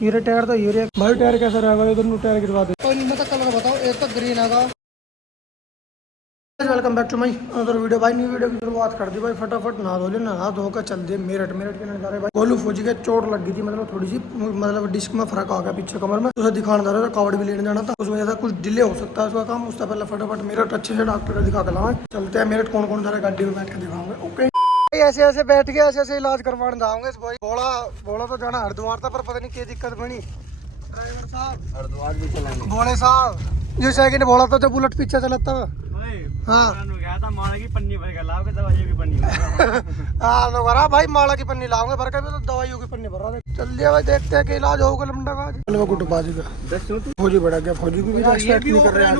हीरे टायर तो हीरे भाई, टायर कैसा रहेगा, ये दोनों टायर गिरवा दे। तो इनमें तो कलर बताओ, एक तो ग्रीन है। Welcome back to my other video. भाई न्यू वीडियो की शुरुआत कर दी भाई। फटाफट नहा धो ले, नहा धोकर चल दिए मेरठ। मेरठ के नज़ारे भाई, गोलू फौजी के चोट लग गई थी, मतलब थोड़ी सी, मतलब डिस्क में फर्क आ गया पीछे कमर में, उसे दिखाना था, कावड़ भी लेने जाना था, उस वजह से कुछ डिले हो सकता है उसका काम। उससे पहले फटाफट मेरठ अच्छे से डॉक्टर को दिखा के लाए। चलते हैं मेरठ, कौन कौन जा रहा है गाड़ी में बैठ के दिखाऊंगे। ओके, ऐसे ऐसे बैठ के ऐसे ऐसे इलाज करवाने जाओगे भाई। बोला बोला तो जाना हरिद्वार था, पर पता नहीं क्या दिक्कत बनी। ड्राइवर साहब हरिद्वार भी चलाएंगे बोले साहब। जो सेकंड बोला था, जब बुलेट पीछे चलाता था। हाँ माला की पन्नी भर के लाओगे, दवाइयों की पन्नी हाँ तो भरा भाई, माला की पन्नी लाओगे भर के, तो दवाइयों की पन्नी भरा। चल दिया भाई, देखते हैं कि इलाज होगा लमडा का। चलो गुट बाजी का फौजी बढ़ा गया, फौजी को भी रेस्पेक्ट नहीं कर रहे हैं,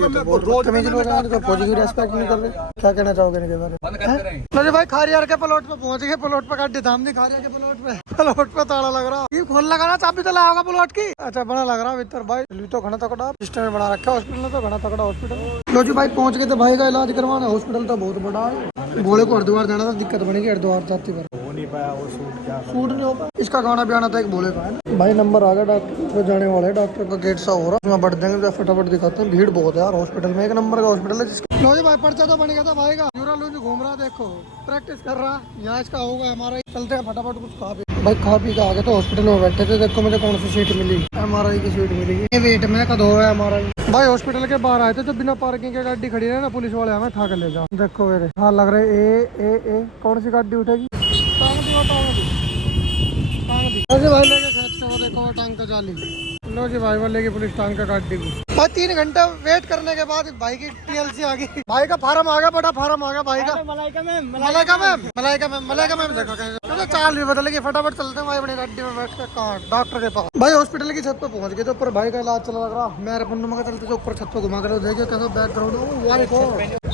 तो फौजी की रेस्पेक्ट नहीं कर रहे। क्या कहना चाहोगे इनके बारे में? अरे भाई खारियार के प्लॉट पे पहुंच गए, प्लॉट पे गाड़ी थाम दी खारियार के प्लॉट पे ताला लग रहा। ये खोल लगा ना, चाबी तो लगाओगा प्लॉट की। अच्छा बड़ा लग रहा भीतर भाई, तो घना तकड़ा सिस्टम बना रखा है हॉस्पिटल में, तो घना तकड़ा हॉस्पिटल। लो जी भाई पहुंच गए, तो भाई का इलाज करवाना। हॉस्पिटल तो बहुत बड़ा है, भोले को हरिद्वार जाना था, दिक्कत बनेगी हरिद्वार जाती पर हो नहीं पाया, वो शूट नहीं हो पाया। इसका गाना भी आना था एक भोले का है ना भाई। नंबर आ गया, डॉक्टर पे जाने वाले, डॉक्टर का गेट सा हो रहा है, उसमें बढ़ देंगे, फटाफट दिखाते हैं। भीड़ बहुत है यार हॉस्पिटल में, एक नंबर का हॉस्पिटल है जिसका। लो जी भाई पर्चा तो बन गया था भाई का, यूरोलॉजी घूम रहा, देखो प्रैक्टिस कर रहा, यहाँ इसका होगा हमारा। चलते हैं फटाफट कुछ खा पी भाई, खा पी के आ गए तो हॉस्पिटल में बैठे थे। देखो मुझे कौन सी सीट मिली, MRI की सीट मिली। ये वेट में कद हो है MRI। भाई हॉस्पिटल के बाहर आए थे, तो बिना पार्किंग के गाड़ी खड़ी है ना, पुलिस वाले हमें ठा के ले जाओ। देखो मेरे हाँ लग रहे ए कौन सी गाड़ी उठेगी? भाई लेके खेचते हो, देखो टांग का जाली। लो जी भाई, वो लेके पुलिस टांग का गाड़ी को। भाई 3 घंटे वेट करने के बाद भाई की TLC आ गई। भाई का फार्म आ गया, बड़ा फार्म आ गया भाई का। मलाइका मैम देखो कैसे चाल भी बदल गई। फटाफट चलते हैं भाई अपनी गाड़ी में बैठ के कहाँ डॉक्टर के पास। भाई हॉस्पिटल की छत पे पहुंच गए, तो ऊपर भाई का इलाज चल रहा। मेरे पुण्य में चलते थे ऊपर छत पे घुमा कर देखिए कैसा बैकग्राउंड।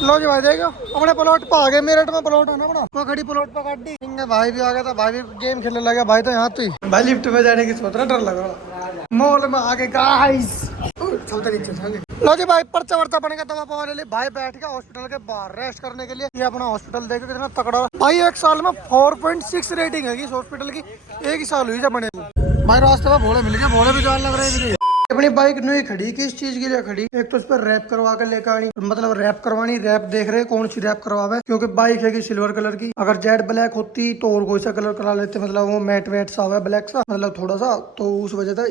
लो जी भाई देखो अपने प्लॉट पे आ गए। मेरठ में प्लॉट है ना बड़ा, वो खड़ी प्लॉट पे गाड़ी। भाई भी आ गया था, भाई भी गेम खेलने लगा। भाई तो यहाँ तो ही भाई लिफ्ट में जाने की सोच रहा, डर लग रहा। मॉल में आगे गाइस चलते नीचे। लो जी भाई पर्चा वर्चा बन गया, दवा पवा ले ली। भाई बैठ गया हॉस्पिटल के बाहर रेस्ट करने के लिए। ये अपना हॉस्पिटल देखो कितना तगड़ा भाई। 1 साल में 4.6 रेटिंग है इस हॉस्पिटल की। 1 ही साल हुई जब बने भाई। रास्ते में भोले मिल गया, भोले भी जान लग रहे हैं। अपनी बाइक नहीं खड़ी, किस चीज के लिए खड़ी? एक तो उस पर रैप करवा कर लेकर आनी, मतलब रैप करवानी। रैप देख रहे कौन सी रैप करवावे, क्योंकि बाइक है कि सिल्वर कलर की। अगर जेट ब्लैक होती तो और कोई सा कलर करा लेते, मतलब वो मैट वेट सा हुआ ब्लैक सा, मतलब थोड़ा सा, तो उस वजह से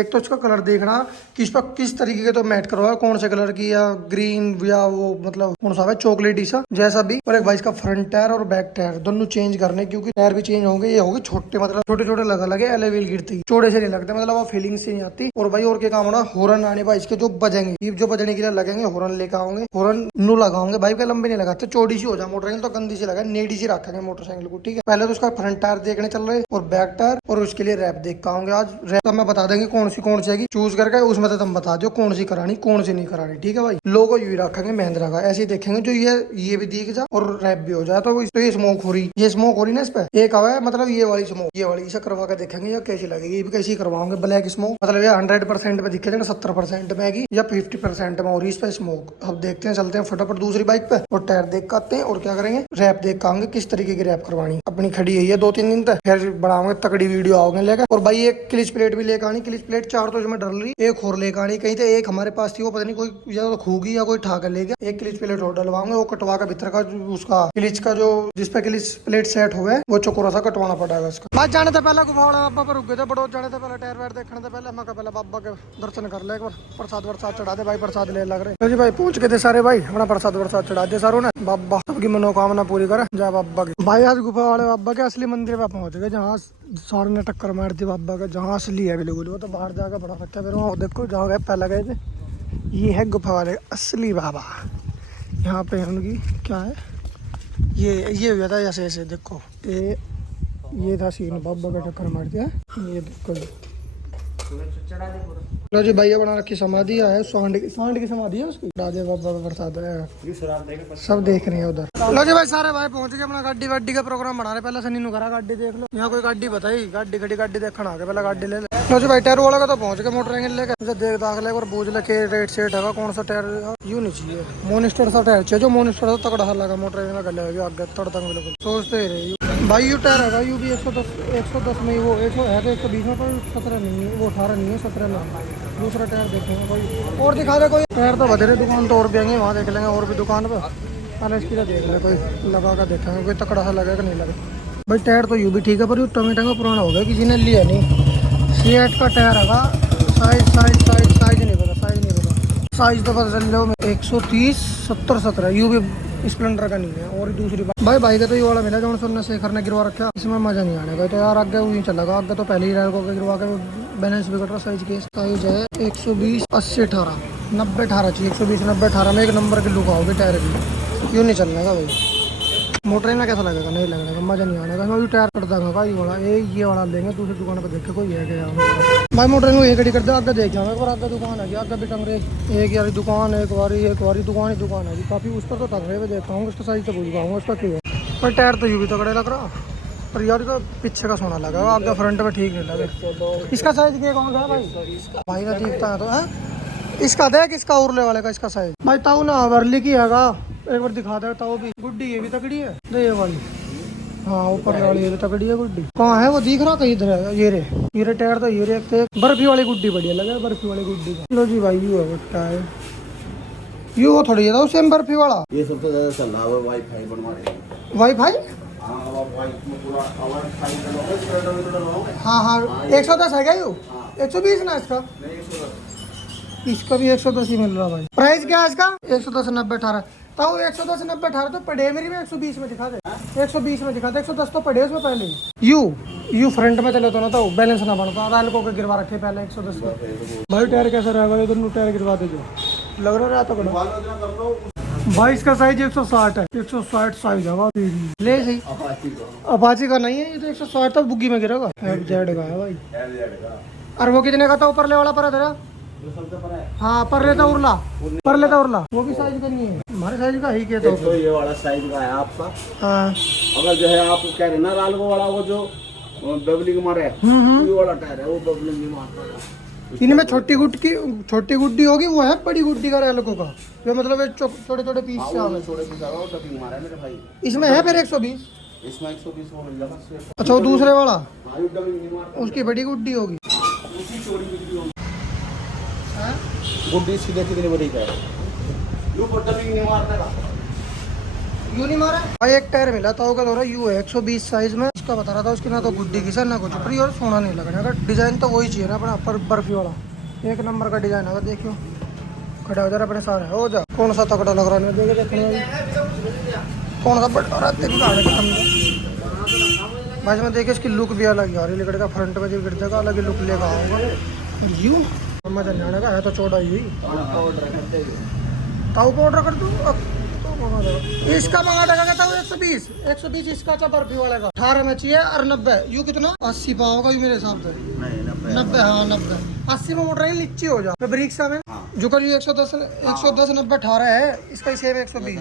एक तो उसका कलर देखना किस पर किस तरीके के तो मैट करवा, कौन से कलर की, या ग्रीन या वो मतलब कौन सा है चॉकलेटी सा जैसा भी। और एक भाई इसका फ्रंट टायर और बैक टायर दोनों चेंज करने, क्योंकि टायर भी चेंज होंगे। ये होगी छोटे, मतलब छोटे छोटे लगा लगे, एलेवेल गिरती चौड़े से नहीं लगते, मतलब वो फीलिंग से नहीं आती। और भाई और क्या काम होना, हॉर्न आने भाई इसके जो बजेंगे, ये जो बजने के लिए लगेंगे, हॉर्न लेकर आओगे। हॉर्न नू लगाओगे भाई का, लंबे नहीं लगाते, चौड़ी सी हो जाए मोटरसाइकिल तो गंदी सी लगा, नेडी सी रखेंगे मोटरसाइकिल को, ठीक है। पहले तो उसका फ्रंट टायर देखने चल रहे और बैक टायर, और उसके लिए रैप देख पाओगे आज। रैप तो मैं बता देंगे कौन सी आएगी चूज करके, उसमें तो तुम बता दो कौन सी करानी कौन सी नहीं करानी, ठीक है भाई। लोगो यू रखेंगे महिंद्रा का, ऐसे ही देखेंगे जो ये भी दिख जाए और रैप भी हो जाए। तो ये स्मोक हो रही, ये स्मोक हो रही ना इस पे, एक आवा है मतलब ये वाली स्मोक, ये वाली इसे करवा के देखेंगे ये कैसी लगेगी। ये भी कैसी करवाओगे ब्लैक स्मोक, मतलब ये 100% पे दिखेगा ना, 70% में आएगी या 50% में, और इस पे स्मोक। अब देखते हैं, चलते हैं फटाफट दूसरी बाइक पे और टायर देख के आते हैं। और क्या करेंगे, रैप देख के आएंगे किस तरीके की रैप करवानी। अपनी खड़ी है ये 2-3 दिन तक, फिर बढ़ाओगे तकड़ी वीडियो आओगे लेकर। और भाई एक क्लिच प्लेट भी लेकर आनी, क्लिच प्लेट 4 तो इसमें डल रही, एक और लेकर आनी। कहीं तो एक हमारे पास थी, वो पता नहीं कोई या तो खूगी या कोई ठा कर ले गया। एक क्लिच प्लेट और डलवाओगे, वो कटवा का भीतर का उसका क्लिच का जो जिसपे क्लिच प्लेट सेट हुआ है वो चौकोरा सा कटवाना पड़ेगा इसका। बात जाने से पहले गुफा वाला बाबा पर रुक गए थे, बड़ो जाने से पहले टायर वायर देखने से पहले मैं पहले बाबा के दर्शन कर ले, एक बार प्रसाद वरसाद चढ़ा दे भाई, प्रसाद ले लग रहे जी भाई। पहुंच गए थे सारे भाई, अपना प्रसाद वरसाद चढ़ा दे सारों ने। बाबा सबकी मनोकामना पूरी करे जा बाबा की। भाई आज गुफा वाले बाबा के असली मंदिर पे पहुंच गए, जहाँ सारे ने टक्कर मार दी बाबा का, जहाँ असली है बिल्कुल। वो तो बाहर जाकर बड़ा रखा है, फिर वहाँ देखो जहाँ गए पहले गए थे, ये है गुफा वाले असली बाबा। यहाँ पे उनकी क्या है, ये हुआ था ऐसे ऐसे देखो, ये था सीन, बाबा का टक्कर मार दिया। ये देखो लो जी भैया बना रखी समाधि है, सांड की समाधि है उसकी, राजे बाबा का प्रसाद है, सब देख रहे हैं उधर। लो जी भाई सारे भाई पहुंच गए, अपना गाड़ी वाड़ी का प्रोग्राम बना रहे। पहले सनी नु करा गाड़ी देख लो, यहाँ कोई गाड़ी बताई, गाड़ी खड़ी गाड़ी देखना आ गया, पहले गाड़ी ले ले। लो जी भाई टायर वाला का तो पहुंच गए, मोटरसाइकिल लेकर देख दाख ले और बोझ लेके रेट सेट है कौन सा टायर यूं नहीं चाहिए, मोनिस्टर सा टायर चाहिए, जो मोनिस्टर सा तगड़ा सा लगा मोटरसाइकिल में गले आगे तड़ तक बिल्कुल सोचते ही रहे। भाई यू टायर है यू भी 110 में ही वो 100 है तो 120 में, पर 17 नहीं है, वो 18 नहीं है, 17 में। दूसरा टायर देखेंगे कोई और दिखा दे कोई टायर। तो बधेरे दुकान तो और भी आएंगे, वहाँ देख लेंगे और भी दुकान पर। पहले इसकी तो देख लें कोई लगा कर देखेंगे कोई तकड़ा सा लगेगा नहीं लगेगा। भाई टायर तो यू भी ठीक है, पर यू टमेटा का पुराना हो गया, किसी ने लिया नहीं। सीएट का टायर है, साइज नहीं पता, साइज तो पता चल लो 130 70 17 यू भी स्प्लेंडर का नहीं है। और दूसरी बात भाई का तो ये वाला मिला जो सुनने शेखर ने गिरवा रखा, इसमें मजा नहीं आने का। तो यार आगे वही चलेगा, आगे तो पहले ही रैल को गिरवा के बैलेंस भी कट रहा। साइज के साइज है 120 80 18 90 18 चाहिए, 120 90 18 में एक नंबर की लुक आओगे टायर की। यूँ नहीं चलने का भाई, मोटर ना कैसा लगेगा, नहीं लगने का, मजा नहीं आने का। मैं भी टायर कर दूंगा भाई वाला, ये वाला लेंगे दूसरी दुकान पर देख के कोई है क्या भाई। मोटर को ये गड़ी कर दे, आगे देख जाऊँगा एक बार। आगे दुकान है, आगे भी टंग रहे एक यारी दुकान है, एक बारी दुकान है काफ़ी। उस पर तो टंग रहे, मैं देखता हूँ उसका साइज तो पूछ पाऊँगा उसका क्यों है। पर टायर तो यूँ भी तगड़े लग रहा, पर यार तो पीछे का सोना लगा, आगे फ्रंट में ठीक नहीं लगे। इसका साइज क्या कौन सा भाई का ठीक था तो है इसका देख, इसका उरले वाले का इसका साइज भाई ताऊ ना वर्ली की हैगा, एक बार दिखा दे ताऊ भी। गुड्डी ये भी तकड़ी है, ये वाली हाँ ऊपर वाली ये भी तकड़ी है। गुड्डी कहाँ है वो दिख रहा कहीं इधर है। ये रे टायर तो ये रे एक बर्फी वाली गुड्डी बढ़िया लगा, बर्फी वाली गुड्डी का। लो जी भाई यू है टायर, यू वो थोड़ी है सेम बर्फी वाला। ये सबसे ज्यादा चल रहा है वाईफाई बनवा हाँ 110 है क्या यू 120 ना इसका भी 110 ही मिल रहा भाई। प्राइस क्या है इसका 110 90 18 तो 110 90 18 तो पड़े मेरी में 120 में दिखा दे, 120 में दिखा दे। 110 तो पड़े उसमें पहले यू फ्रंट में चले तो ना तो बैलेंस ना बनता, रायल को गिरवा रखे पहले 110 में। भाई टायर कैसा रहेगा, ये दोनों टायर गिरवा दे जो लग रहा है तो भाई। इसका साइज 160 है, 160 साइज है ले सही। अपाची का नहीं है ये तो 160 तक बुग्गी में गिरेगा। जेड का है भाई। और वो कितने का था ऊपर ले वाला पर तेरा? हाँ पर लेता उरला वो भी साइज का नहीं है, हमारे साइज का ही क्या तो ये वाला साइज का है आपका। हाँ अगर जो है आप कह रहे ना रालगो वाला वो जो बबलिंग मारे ये वाला टायर है, वो बबलिंग नहीं मारता। इनमें छोटी गुड्डी होगी, वो है बड़ी गुड्डी का रालगो का, जो मतलब छोटे पीस से। इसमें है फिर 120, इसमें 120 वो मिल जाएगा। अच्छा वो दूसरे वाला उसकी बड़ी गुड्डी होगी, गुड्डी सीधे कितनी बड़ी का है यू नहीं मारा भाई। एक टायर मिला था वो का यू है 120 साइज में, इसका बता रहा था उसकी ना तो गुड्डी घिसा ना कुछ, पर और सोना नहीं लगना। अगर डिजाइन तो वही चाहिए ना अपना, पर बर्फी वाला एक नंबर का डिजाइन है। देखियो खड़ा हो जा रहा अपने सारे हो जा। कौन सा तकड़ा लग रहा है देखने कौन सा बड़ा रहा तेरी भाई। मैं देखे इसकी लुक भी अलग आ रही है, का फ्रंट में जो गिर जाएगा अलग ही लुक लेगा आऊँगा। यू मजा नहीं आने का है तो चौड़ाई हुई ताऊ को ऑर्डर कर दूँ इसका मंगा देगा ताऊ 120 इसका। अच्छा बर्फी वाले का 18 में चाहिए और 90 यू कितना 80 पाओ होगा यू मेरे हिसाब से 90 हाँ 90 80 में मोटर लीची हो जा ब्रिक्सा में जो कर यू 110 90 18 है, इसका ही सेम 120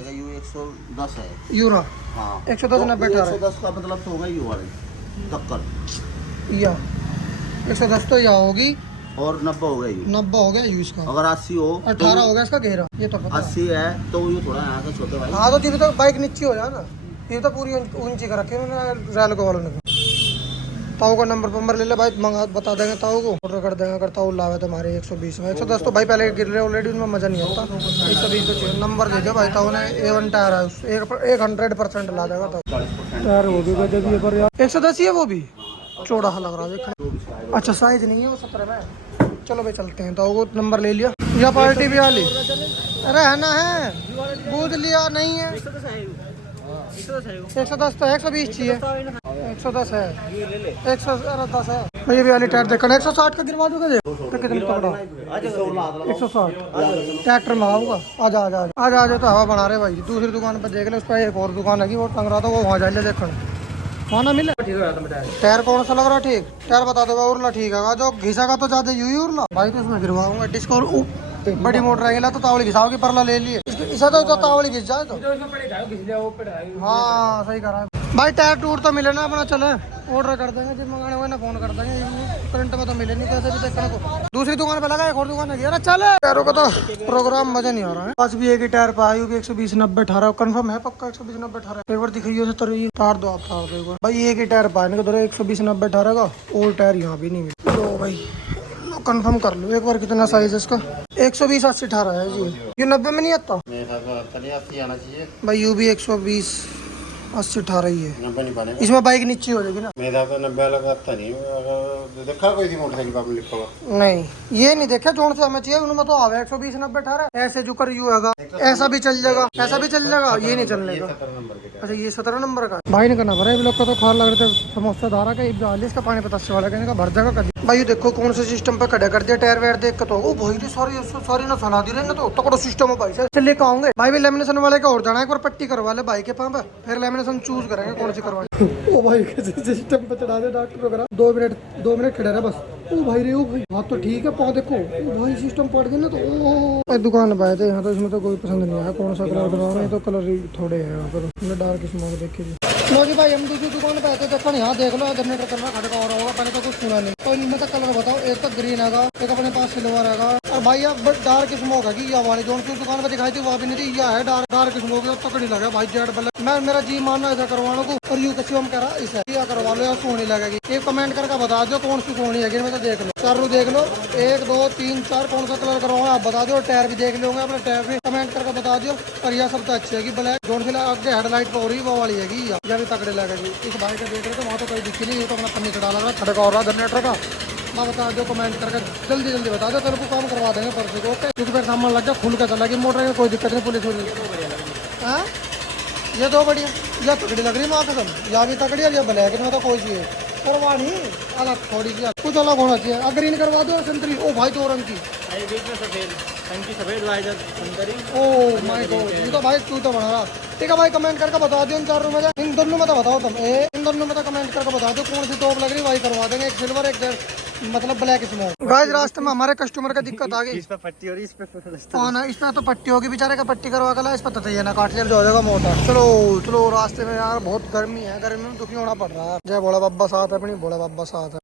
110 है यूरा 110 90 18 110 का मतलब तो होगा यू वाले टक्कर या 110 तो यहाँ होगी और 90 हो गया यू 90 हो गया यू इसका। अगर 80 हो 18 हो गया इसका घेरा, ये तो पता 80 है तो यू थोड़ा यहाँ से छोटे भाई। हाँ तो तीन तो बाइक नीचे हो जाए ना, ये तो पूरी ऊंची कर रखी है रैल को वालों ने। ताऊ का नंबर ले ले भाई, मंगा बता देंगे ताऊ को, ऑर्डर कर देंगे। अगर ताऊ लावे तो हमारे 120 में 110 तो भाई पहले गिर रहे ऑलरेडी, उनमें मजा नहीं आता। 120 तो चाहिए। नंबर दे दिया भाई ताऊ ने, A1 टायर है 100% ला देगा टायर। वो भी देगी पर यार 110 ही है, वो भी चौड़ा सा लग रहा है देखने। अच्छा साइज नहीं है वो 17 में। चलो भाई चलते हैं। तो वो नंबर ले लिया या पार्टी भी आ ली, रहना है बूझ लिया नहीं है 110 तो 120 चाहिए 110 है 110 है। ये भी वाली टायर देखना 160 का गिरवा दोगे तो कितने तगड़ा 160 ट्रैक्टर में आऊँगा। आजा तो हवा बना रहे भाई। दूसरी दुकान पर देख ले, उस पर एक और दुकान है कि वो टंग रहा था, वो वहाँ जाए देखना वहाँ ना मिले। टायर कौन सा लग रहा है ठीक? टायर बता दो उरला ठीक है, जो घिसा का तो ज्यादा यू ही उरला भाई, तो उसमें गिरवाऊंगा डिस्को। बड़ी मोटर आएगी तो तावली घिसाओगी, परला ले लिए इसे तो तावली घिस जाए तो हाँ सही करा भाई। टायर टूर तो मिले ना अपना चले। ऑर्डर कर देंगे, जब मंगाने हुए ना फोन कर देंगे। करंट में तो मिले नहीं पैसे भी देखने को। दूसरी दुकान पे लगा, एक और दुकान है। चले टायरों का तो प्रोग्राम मजा नहीं आ रहा है। पास भी एक ही टायर पे आयु भी 120 90 18 कंफर्म है पक्का 120 90 18। एक बार दिखाइए तो रही तार दो, आप तार दो एक बार भाई। एक ही टायर पाए ना 120 90 18 का, और टायर यहाँ भी नहीं मिले। लो भाई कंफर्म कर लो एक बार कितना साइज है इसका। 120 80 18 है जी। ये 90 में नहीं आता भाई। यू भी 120 80 18 ही है। 90 नहीं बनेगा इसमें बाइक नीचे हो जाएगी ना। मेरा तो 90 लगाता नहीं। अगर देखा कोई थी मोटरसाइकिल पर लिखा हुआ नहीं ये नहीं देखा जोन से हमें चाहिए उनमें तो आवे 120 90 18। ऐसे जो कर यू हैगा, ऐसा भी चल जाएगा, ऐसा भी चल जाएगा, ये नहीं चलने का। 17 नंबर के अच्छा ये 17 नंबर का भाई ने करना पड़ा। लोग का तो खार लग रहे थे समोसा धारा का 40 का पानी 50 वाला कहने का भर जाएगा कभी। भाई ये देखो कौन से सिस्टम पे खड़ा कर दिया टायर वायर देख के। तो ओ भाई तो सॉरी ना सुना दी रहे ना, तो तकड़ो सिस्टम है भाई। से लेके आऊंगे भाई भी लेमिनेशन वाले का और जाना एक बार पट्टी करवा ले भाई के पास, फिर लेमिनेशन चूज करेंगे कौन सी करवानी। ओ भाई सिस्टम पे चढ़ा दे डॉक्टर वगैरह। 2 मिनट खड़े रहे बस। ओ भाई रे ओ भाई हाँ तो ठीक है पाँव देखो। ओ भाई सिस्टम पड़ गया ना तो ओ दुकान पे आए थे यहाँ तो इसमें तो कोई पसंद नहीं आया कौन सा कलर करवा रहे हैं। तो कलर ही थोड़े हैं यहाँ पर डार्क स्मोक देखे जी। लो जी भाई हम दूसरी दुकान पे आए थे। देखो यहाँ देख लो जनरेटर करना खड़का हो रहा होगा, पहले तो कुछ सुना नहीं। तो इनमें तो कलर बताओ। एक तो ग्रीन है, एक अपने पास सिल्वर है और भाई अब डार्क स्मोक है कि या वाली जो उनकी दुकान पे दिखाई थी वो भी नहीं थी। या है डार्क स्मोक तकड़ी लगा भाई जेड ब्लैक। मैं मेरा जी मानना ऐसा करवाने को और यू कसी हम कह रहा इसे या करवा लो या सोनी लगेगी। एक कमेंट करके बता दो कौन सी सोनी है। तो देख लो चारों देख लो 1 2 3 4 कौन सा कलर करवाओ आप बता दो। टायर भी देख लोगे अपने टायर भी कमेंट करके बता दो। और यह सब तो अच्छी है कि ब्लैक जोन से आगे हेडलाइट पर हो रही वो वाली है या भी तकड़े लगेगी। इस भाई का देख रहे तो वहाँ तो कोई दिखी नहीं, तो अपना पन्नी चढ़ा लग रहा खड़का हो रहा जनरेटर का। मैं बता दो कमेंट करके जल्दी बता दो तेरे को काम करवा देंगे परसों को। ओके क्योंकि फिर सामान लग गया खुल का चला कि मोटर में कोई दिक्कत नहीं। पुलिस हाँ ये दो बढ़िया या तकड़ी लग रही माँ कसम, या भी तकड़ी और या ब्लैक में तो कोई चाहिए करवानी अलग थोड़ी सी कुछ अलग होना चाहिए। अगर ग्रीन करवा दो संतरी। ओ भाई 2 रंग की सफेद ओ माय गॉड ये तो भाई तू तो बना रहा। ठीक है भाई कमेंट करके बता दो इन चारों में इन दोनों में तो बताओ तुम। इन दोनों में तो कमेंट करके बता दो कौन सी टॉप लग रही है। भाई करवा देंगे एक सिल्वर एक मतलब ब्लैक स्मोक। गाइस रास्ते में हमारे कस्टमर का दिक्कत आ गई। इस पे पट्टी हो रही इस पे ना इस पे तो पट्टी होगी बेचारे का पट्टी करवा कर ला। इस पर तो ये ना काट लिया हो जाएगा मोटा। चलो रास्ते में यार बहुत गर्मी है, गर्मी में दुखी होना पड़ रहा है। जय भोला बाबा साथ है अपनी, भोला बाबा साथ है।